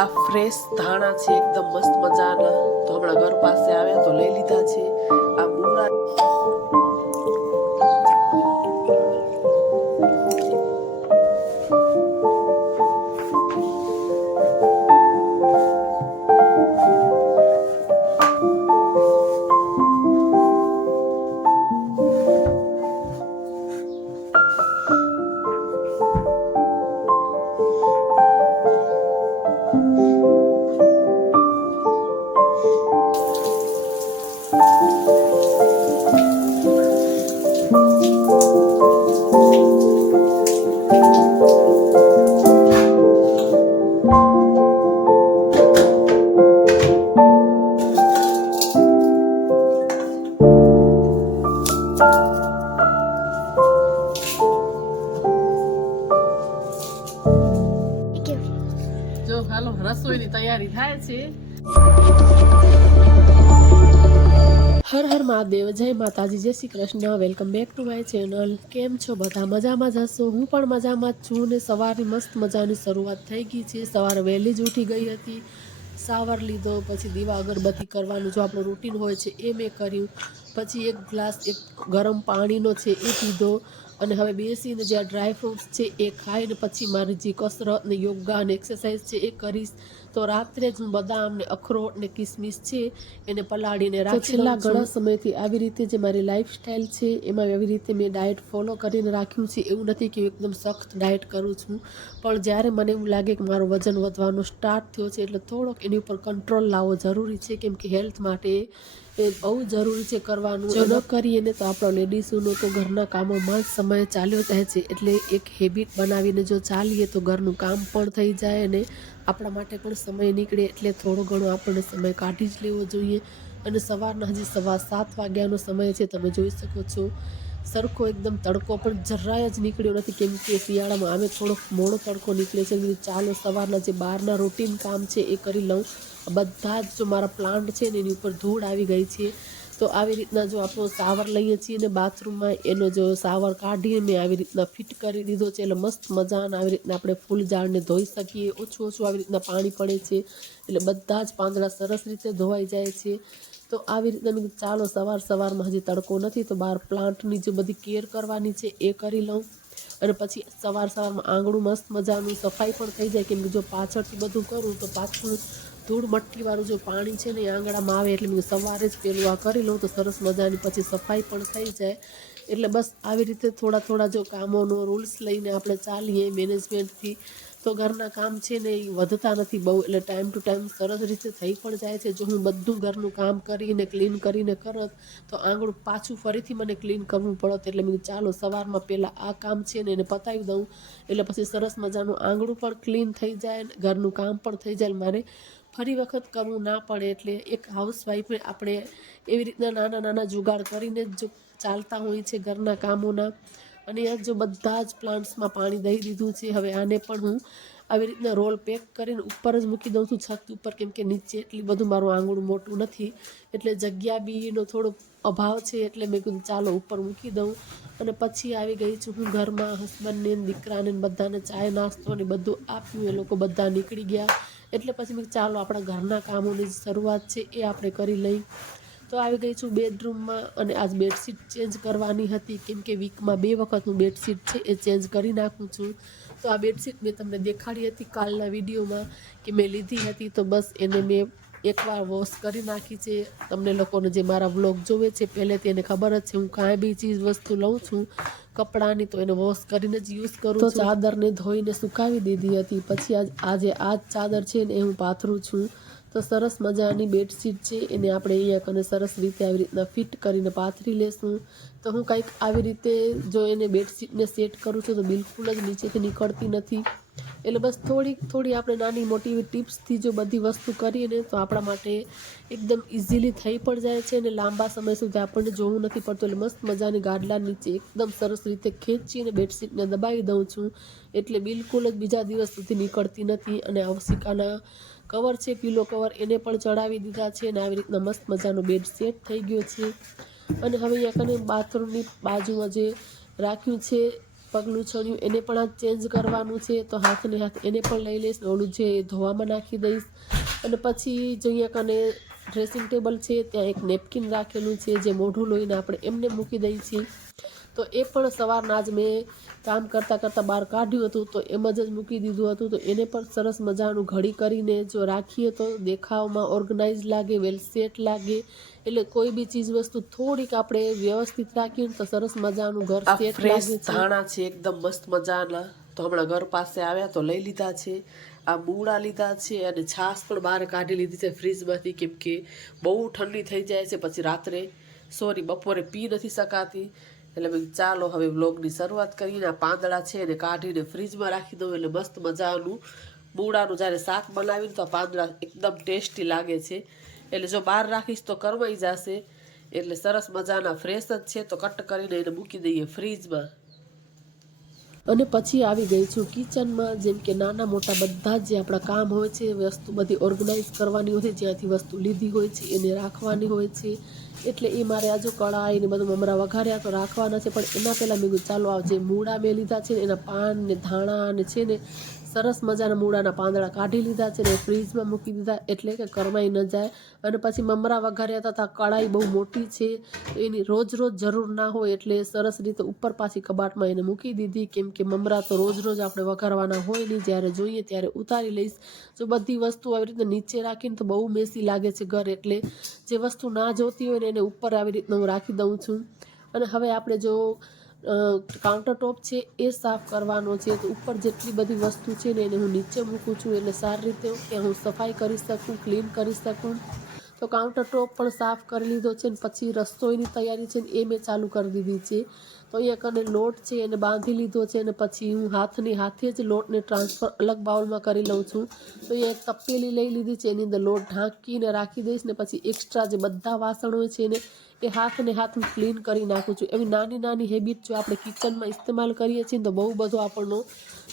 આ ફ્રેશ ધાણા છે એકદમ મસ્ત મજાના, તો હમણાં ઘર પાસે આવ્યા તો લઈ લીધા છે. આ મૂળા જો હાલો રસોઈની તૈયારી થાય છે. હર હર મહાદેવ, જય માતાજી, જય Shri Krishna. Welcome back to my channel. કેમ છો બધા? મજામાં જ હશો. હું પણ મજામાં જ છું ને સવારની મસ્ત મજાની શરૂઆત થઈ ગઈ છે. સવારે વહેલી જ ઉઠી ગઈ હતી, શાવર લીધો, પછી દીવા અગરબત્તી કરવાનું જો આપણું રૂટીન હોય છે એ મેં કર્યું. પછી એક ગ્લાસ એક ગરમ પાણીનો છે એ પીધો અને હવે બેસીને જે આ ડ્રાયફ્રૂટ્સ છે એ ખાઈને પછી મારી જે કસરત ને યોગા અને એક્સરસાઇઝ છે એ કરીશ. તો રાત્રે જ હું બદામ ને અખરોટ ને કિસમિસ છે એને પલાળીને રાખી. છેલ્લા ઘણા સમયથી આવી રીતે જે મારી લાઈફસ્ટાઈલ છે એમાં એવી રીતે મેં ડાયટ ફોલો કરીને રાખ્યું છે. એવું નથી કે એકદમ સખ્ત ડાયટ કરું છું, પણ જ્યારે મને એવું લાગે કે મારું વજન વધવાનો સ્ટાર્ટ થયો છે એટલે થોડોક એની ઉપર કંટ્રોલ લાવવો જરૂરી છે, કેમ કે હેલ્થ માટે એ બહુ જરૂરી છે કરવાનું. જો ન કરીએ ને તો આપણો લેડીઝોનો તો ઘરના કામોમાં જ સમય ચાલ્યો જાય છે. એટલે એક હેબિટ બનાવીને જો ચાલીએ તો ઘરનું કામ પણ થઈ જાય અને આપણા માટે પણ સમય નીકળે. એટલે થોડો ઘણો આપણને સમય કાઢી જ લેવો જોઈએ. અને સવારના હજી 7:15 વાગ્યાનો સમય છે, તમે જોઈ શકો છો. સરખો એકદમ તડકો પણ જરાય જ નીકળ્યો નથી, કેમ કે શિયાળામાં આવે થોડોક મોડો તડકો નીકળે છે. ચાલો સવારના જે બહારના રૂટીન કામ છે એ કરી લઉં. બધા જ જો મારા પ્લાન્ટ છે ને એની ઉપર ધૂળ આવી ગઈ છે, તો આવી રીતના જો આપણો શાવર લઈએ છીએ ને બાથરૂમમાં એનો જો શાવર કાઢીને મેં આવી રીતના ફિટ કરી દીધો છે. એટલે મસ્ત મજાના આવી રીતના આપણે ફૂલ ઝાડને ધોઈ શકીએ. ઓછું ઓછું આવી રીતના પાણી પડે છે એટલે બધા જ પાંદડા સરસ રીતે ધોવાઈ જાય છે. તો આવી રીતના મેં ચાલો સવારમાં હજી તડકો નથી તો બહાર પ્લાન્ટની જે બધી કેર કરવાની છે એ કરી લઉં. અને પછી સવારમાં આંગણું મસ્ત મજાનું સફાઈ પણ થઈ જાય, કેમ કે જો પાછળથી બધું કરું તો પાછું ધૂળ મટ્ટીવાળું જો પાણી છે ને એ આંગણામાં આવે. એટલે મેં સવારે જ પેલું આ કરી લઉં તો સરસ મજાની પછી સફાઈ પણ થઈ જાય. એટલે બસ આવી રીતે થોડા જો કામોનો રૂલ્સ લઈને આપણે ચાલીએ મેનેજમેન્ટથી તો ઘરના કામ છે ને એ વધતા નથી બહુ. એટલે ટાઈમ ટુ ટાઈમ સરસ રીતે થઈ પણ જાય છે. જો હું બધું ઘરનું કામ કરીને ક્લીન કરીને કરત તો આંગણું પાછું ફરીથી મને ક્લીન કરવું પડત. એટલે મેં ચાલો સવારમાં પહેલાં આ કામ છે ને એને પતાવી દઉં, એટલે પછી સરસ મજાનું આંગણું પણ ક્લીન થઈ જાય, ઘરનું કામ પણ થઈ જાય, મારે ફરી વખત કરવું ના પડે. એટલે એક હાઉસવાઈફે આપણે એવી રીતના નાના જુગાડ કરીને જ જો ચાલતા હોય છે ઘરના કામોના. અને આ જો બધા જ પ્લાન્ટ્સમાં પાણી દઈ દીધું છે. હવે આને પણ હું આવી રીતના રોલ પેક કરીને ઉપર જ મૂકી દઉં છું છત ઉપર, કેમ કે નીચે એટલી બધું મારું આંગણું મોટું નથી એટલે જગ્યા બીનો થોડો અભાવ છે. એટલે મેં કીધું ચાલો ઉપર મૂકી દઉં. અને પછી આવી ગઈ છું હું ઘરમાં. હસબન્ડને દીકરાને બધાને ચાય નાસ્તો ને બધું આપ્યું, એ લોકો બધા નીકળી ગયા. એટલે પછી મેં ચાલો આપણા ઘરના કામોની શરૂઆત છે એ આપણે કરી લઈ. તો આવી ગઈ છું બેડરૂમમાં અને આજ બેડશીટ ચેન્જ કરવાની હતી, કેમ કે વીકમાં 2 વખત હું બેડશીટ છે એ ચેન્જ કરી નાખું છું. તો આ બેડશીટ મેં તમને દેખાડી હતી કાલના વિડીયોમાં કે મેં લીધી હતી, તો બસ એને મેં એકવાર વોશ કરી નાખી છે. તમને લોકોને જે મારા વ્લોગ જોવે છે પહેલેથી એને ખબર જ છે હું કાંઈ બી ચીજ વસ્તુ લઉં છું કપડાની તો એને વોશ કરીને જ યુઝ કરું છું. તો ચાદરને ધોઈને સુકાવી દીધી હતી. પછી આજે આ જ ચાદર છે ને એ હું પાથરું છું. તો સરસ મજાની બેડશીટ છે એને આપણે અહીંયા કને સરસ રીતે આવી રીતના ફિટ કરીને પાથરી લેશું. તો હું કંઈક આવી રીતે જો એને બેડશીટને સેટ કરું છું તો બિલકુલ જ નીચેથી નીકળતી નથી. એટલે બસ થોડી આપણે નાની મોટી ટિપ્સથી જો બધી વસ્તુ કરીએ ને તો આપણા માટે એકદમ ઇઝીલી થઈ પણ જાય છે અને લાંબા સમય સુધી આપણને જોવું નથી પડતું. એટલે મસ્ત મજાની ગાડલા નીચે એકદમ સરસ રીતે ખેંચીને બેડશીટને દબાવી દઉં છું, એટલે બિલકુલ જ બીજા દિવસ સુધી નીકળતી નથી. અને અવસિકાના કવર છે પીલો કવર એને પણ ચડાવી દીધા છે અને આવી રીતના મસ્ત મજાનો બેડ સેટ થઈ ગયો છે. અને હવે અહીંયા કને બાથરૂમની બાજુમાં જે રાખ્યું છે પગલું છણ્યું એને પણ આ ચેન્જ કરવાનું છે, તો હાથને હાથ એને પણ લઈ લઈશ ને ઓલું જે ધોવામાં નાખી દઈશ. અને પછી જો અહીંયા કને ડ્રેસિંગ ટેબલ છે ત્યાં એક નેપકિન રાખેલું છે જે મોઢું લોહીને આપણે એમને મૂકી દઈએ છીએ. તો એ પણ સવારના જ મેં કામ કરતાં કરતાં બહાર કાઢ્યું હતું તો એમ જ મૂકી દીધું હતું. તો એને પણ સરસ મજાનું ઘડી કરીને જો રાખીએ તો દેખાવમાં ઓર્ગનાઇઝ લાગે, વેલ સેટ લાગે. એટલે કોઈ બી ચીજ વસ્તુ થોડીક આપણે વ્યવસ્થિત રાખીએ તો સરસ મજાનું ઘર સેટ લાગે છે. ધાણા છે એકદમ મસ્ત મજાના, તો હમણાં ઘર પાસે આવ્યા તો લઈ લીધા છે. આ મૂળા લીધા છે અને છાશ પણ બહાર કાઢી લીધી છે ફ્રીજમાંથી, કેમ કે બહુ ઠંડી થઈ જાય છે પછી રાત્રે બપોરે પી નથી શકાતી. એટલે મેં ચાલો હવે વ્લોગની શરૂઆત કરીને આ પાંદડા છે એને કાઢીને ફ્રીજમાં રાખી દઉં. એટલે મસ્ત મજાનું મૂળાનું જ્યારે શાક બનાવીને તો આ પાંદડા એકદમ ટેસ્ટી લાગે છે. એટલે જો બહાર રાખીશ તો કરવાઈ જશે, એટલે સરસ મજાના ફ્રેશ જ છે. તો કટ કરીને એને મૂકી દઈએ ફ્રીજમાં. અને પછી આવી ગઈ છું કિચનમાં. જેમ કે નાના મોટા બધા જ જે આપણા કામ હોય છે, વસ્તુ બધી ઓર્ગનાઇઝ કરવાની હોય છે, જ્યાંથી વસ્તુ લીધી હોય છે એને રાખવાની હોય છે. એટલે એ મારે આજુ કઢાઈ ને બધું મમરા વઘાર્યા તો રાખવાના છે. પણ એના પહેલાં મેં કીધું ચાલો આ જે મૂળા મેં લીધા છે ને એના પાન ને ધાણા ને છે ને સરસ મજાના મૂળાના પાંદડા કાઢી લીધા છે ને ફ્રીજમાં મૂકી દીધા, એટલે કે કરમાઈ ન જાય. અને પછી મમરા વઘાર્યા હતા. કઢાઈ બહુ મોટી છે તો એની રોજ રોજ જરૂર ના હોય, એટલે સરસ રીતે ઉપર પાછી કબાટમાં એને મૂકી દીધી. કેમ કે મમરા તો રોજ રોજ આપણે વઘારવાના હોય નહીં, જ્યારે જોઈએ ત્યારે ઉતારી લઈશ. જો બધી વસ્તુ આવી રીતે નીચે રાખીને તો બહુ મેસી લાગે છે ઘર, એટલે જે વસ્તુ ના જોતી હોય ને એને ઉપર આવી રીતના હું રાખી દઉં છું. અને હવે આપણે જો કાઉન્ટર ટોપ છે એ સાફ કરવાનો છે, તો ઉપર જેટલી બધી વસ્તુ છે ને એને હું નીચે મૂકું છું, એટલે સારી રીતે કે હું સફાઈ કરી શકું, ક્લીન કરી શકું. તો કાઉન્ટર ટોપ પણ સાફ કરી લીધો છે ને પછી રસોઈની તૈયારી છે ને એ મેં ચાલુ કરી દીધી છે. તો અહીંયા કને લોટ છે એને બાંધી લીધો છે અને પછી હું હાથની હાથે જ લોટને ટ્રાન્સફર અલગ બાઉલમાં કરી લઉં છું. તો અહીંયા એક તપેલી લઈ લીધી છે, એની અંદર લોટ ઢાંકીને રાખી દઈશ ને પછી એક્સ્ટ્રા જે બધા વાસણ હોય છે એને એ હાથને હાથ હું ક્લીન કરી નાખું છું. એવી નાની નાની હેબિટ જો આપણે કિચનમાં ઇસ્તેમાલ કરીએ છીએ તો બહુ બધો આપણનો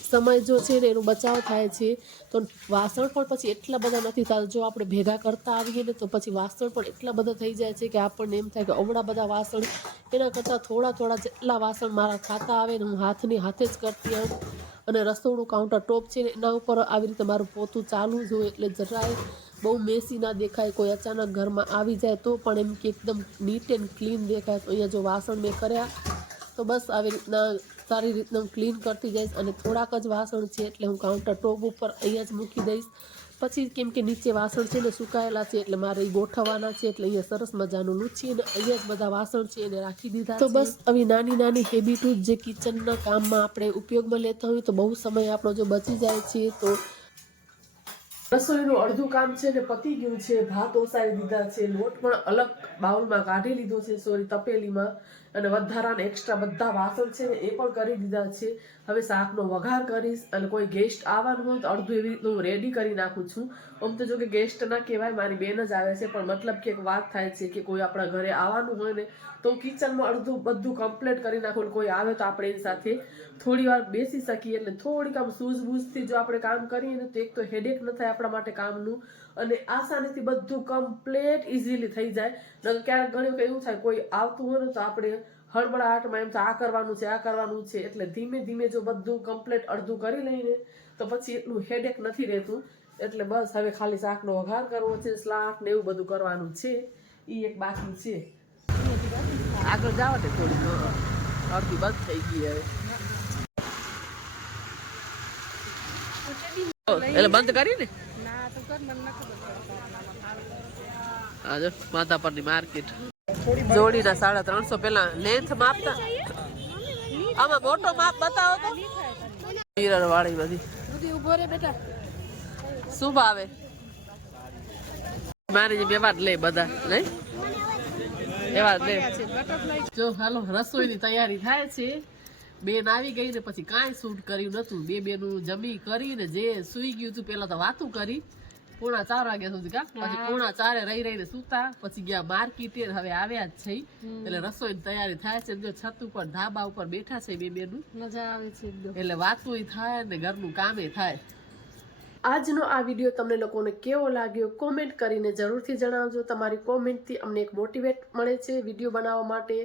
સમય જો છે ને એનો બચાવ થાય છે. તો વાસણ પણ પછી એટલા બધા નથી થતા. જો આપણે ભેગા કરતા આવીએ ને તો પછી વાસણ પણ એટલા બધા થઈ જાય છે કે આપણને એમ થાય કે અવળા બધા વાસણ, એના કરતાં થોડા થોડા જેટલા વાસણ મારા ખાતા આવે ને હું હાથની હાથે જ કરતી આવું. અને રસોડું કાઉન્ટર ટોપ છે ને એના ઉપર આવી રીતે મારું પોતું ચાલુ જ હોય, એટલે જરાય બહુ મેસી ના દેખાય. કોઈ અચાનક ઘરમાં આવી જાય તો પણ એમ કે એકદમ નીટ એન્ડ ક્લીન દેખાય. તો અહીંયા જો વાસણ મેં કર્યા તો બસ આવી રીતના સારી રીતના હું ક્લીન કરતી જઈશ. અને થોડાક જ વાસણ છે એટલે હું કાઉન્ટર ટોપ ઉપર અહીંયા જ મૂકી દઈશ. પછી કેમ કે નીચે વાસણ છે ને સુકાયેલા છે એટલે મારે એ ગોઠવવાના છે, એટલે અહીંયા સરસ મજાનું લૂછી અને અહીંયા જ બધા વાસણ છે એને રાખી દીધા. તો બસ આવી નાની નાની હેબિટો જે કિચનના કામમાં આપણે ઉપયોગમાં લેતા હોય તો બહુ સમય આપણો જો બચી જાય છે. તો રસોઈનું અડધું કામ છે ને પતી ગયું છે. ભાત ઓસાવી દીધા છે, લોટ પણ અલગ બાઉલમાં કાઢી લીધો છે, તપેલીમાં. અને વધારાના એક્સ્ટ્રા બધા વાસણ છે ને એ પણ કરી દીધા છે. હવે શાકનો વઘાર કરીશ અને કોઈ ગેસ્ટ આવવાનું હોય તો અડધું એવી રીતનું હું રેડી કરી નાખું છું. આમ તો જો કે ગેસ્ટ ના કહેવાય, મારી બેન જ આવે છે, પણ મતલબ કે એક વાત થાય છે કે કોઈ આપણા ઘરે આવવાનું હોય ને તો કિચનમાં અડધું બધું કમ્પ્લીટ કરી નાખું. કોઈ આવે તો આપણે એની સાથે થોડી વાર બેસી શકીએ, એટલે થોડીક આમ સૂઝબૂઝથી જો આપણે કામ કરીએ ને તો એક તો હેડેક ન થાય આપણા માટે કામનું, અને આસાનીથી બધું કમ્પ્લીટ ઇઝીલી થઈ જાય. ક્યારેક ઘણી વખત એવું થાય કોઈ આવતું હોય ને તો આપણે હળબળાટમાં એમ તો આ કરવાનું છે આ કરવાનું છે, એટલે ધીમે ધીમે જો બધું કમ્પ્લીટ અડધું કરી લઈને તો પછી એટલું હેડેક નથી રહેતું. એટલે બસ હવે ખાલી શાકનો વઘાર કરવો છે, સ્લાટ ને એવું બધું કરવાનું છે, એ એક બાકી છે. આગળ જાવ ને થોડી અડધી બંધ થઈ ગઈ હવે, એટલે બંધ કરી ને આજે માતા પરની માર્કેટ જોડીના 350 પેલા લેન્થ માપતા. આમાં મોટો માપ બતાવો તો મિરર વાળી બધી ઉભો રે બેટા. શું ભાવે મારી જે બેવાડ લે બધા નહીં એવા લે. જો હાલો રસોઈની તૈયારી થાય છે. બેન આવી ગઈ ને પછી કાંઈ શૂટ કર્યું નતું. બેનું જમી કરીને જે સુઈ ગયું હતું પેલા તો વાતું કરી 3:45 વાગ્યા સુધી કા, પછી 3:45 રહીને સુતા, પછી ગયા માર્કેટે, હવે આવ્યા જ છે. એટલે રસોઈની તૈયારી થાય છે. જો છત ઉપર ધાબા ઉપર બેઠા છે બેનું, મજા આવે છે એટલે વાતું થાય ને ઘરનું કામે થાય. આજનો આ વિડીયો તમને લોકોને કેવો લાગ્યો કોમેન્ટ કરીને જરૂરથી જણાવજો. તમારી કોમેન્ટથી અમને એક મોટિવેટ મળે છે વિડીયો બનાવવા માટે.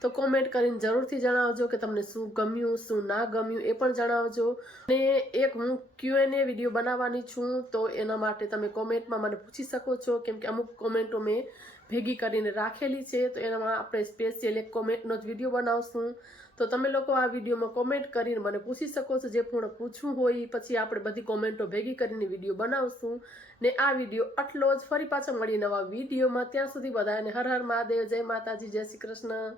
તો કોમેન્ટ કરીને જરૂરથી જણાવજો કે તમને શું ગમ્યું શું ના ગમ્યું એ પણ જણાવજો. અને એક હું Q&A વિડીયો બનાવવાની છું, તો એના માટે તમે કોમેન્ટમાં મને પૂછી શકો છો, કેમ કે અમુક કોમેન્ટો મેં ભેગી કરીને રાખેલી છે, તો એનામાં આપણે સ્પેશિયલ એક કોમેન્ટનો જ વિડીયો બનાવશું. તો તમે લોકો આ વિડીયોમાં કોમેન્ટ કરીને મને પૂછી શકો છો, જે પૂર્ણ પૂછવું હોય. પછી આપણે બધી કોમેન્ટો ભેગી કરીને વિડીયો બનાવશું. ને આ વિડીયો આટલો જ. ફરી પાછા મળીએ નવા વિડીયોમાં. ત્યાં સુધી બધાને હર હર મહાદેવ, જય માતાજી, જય શ્રી કૃષ્ણ.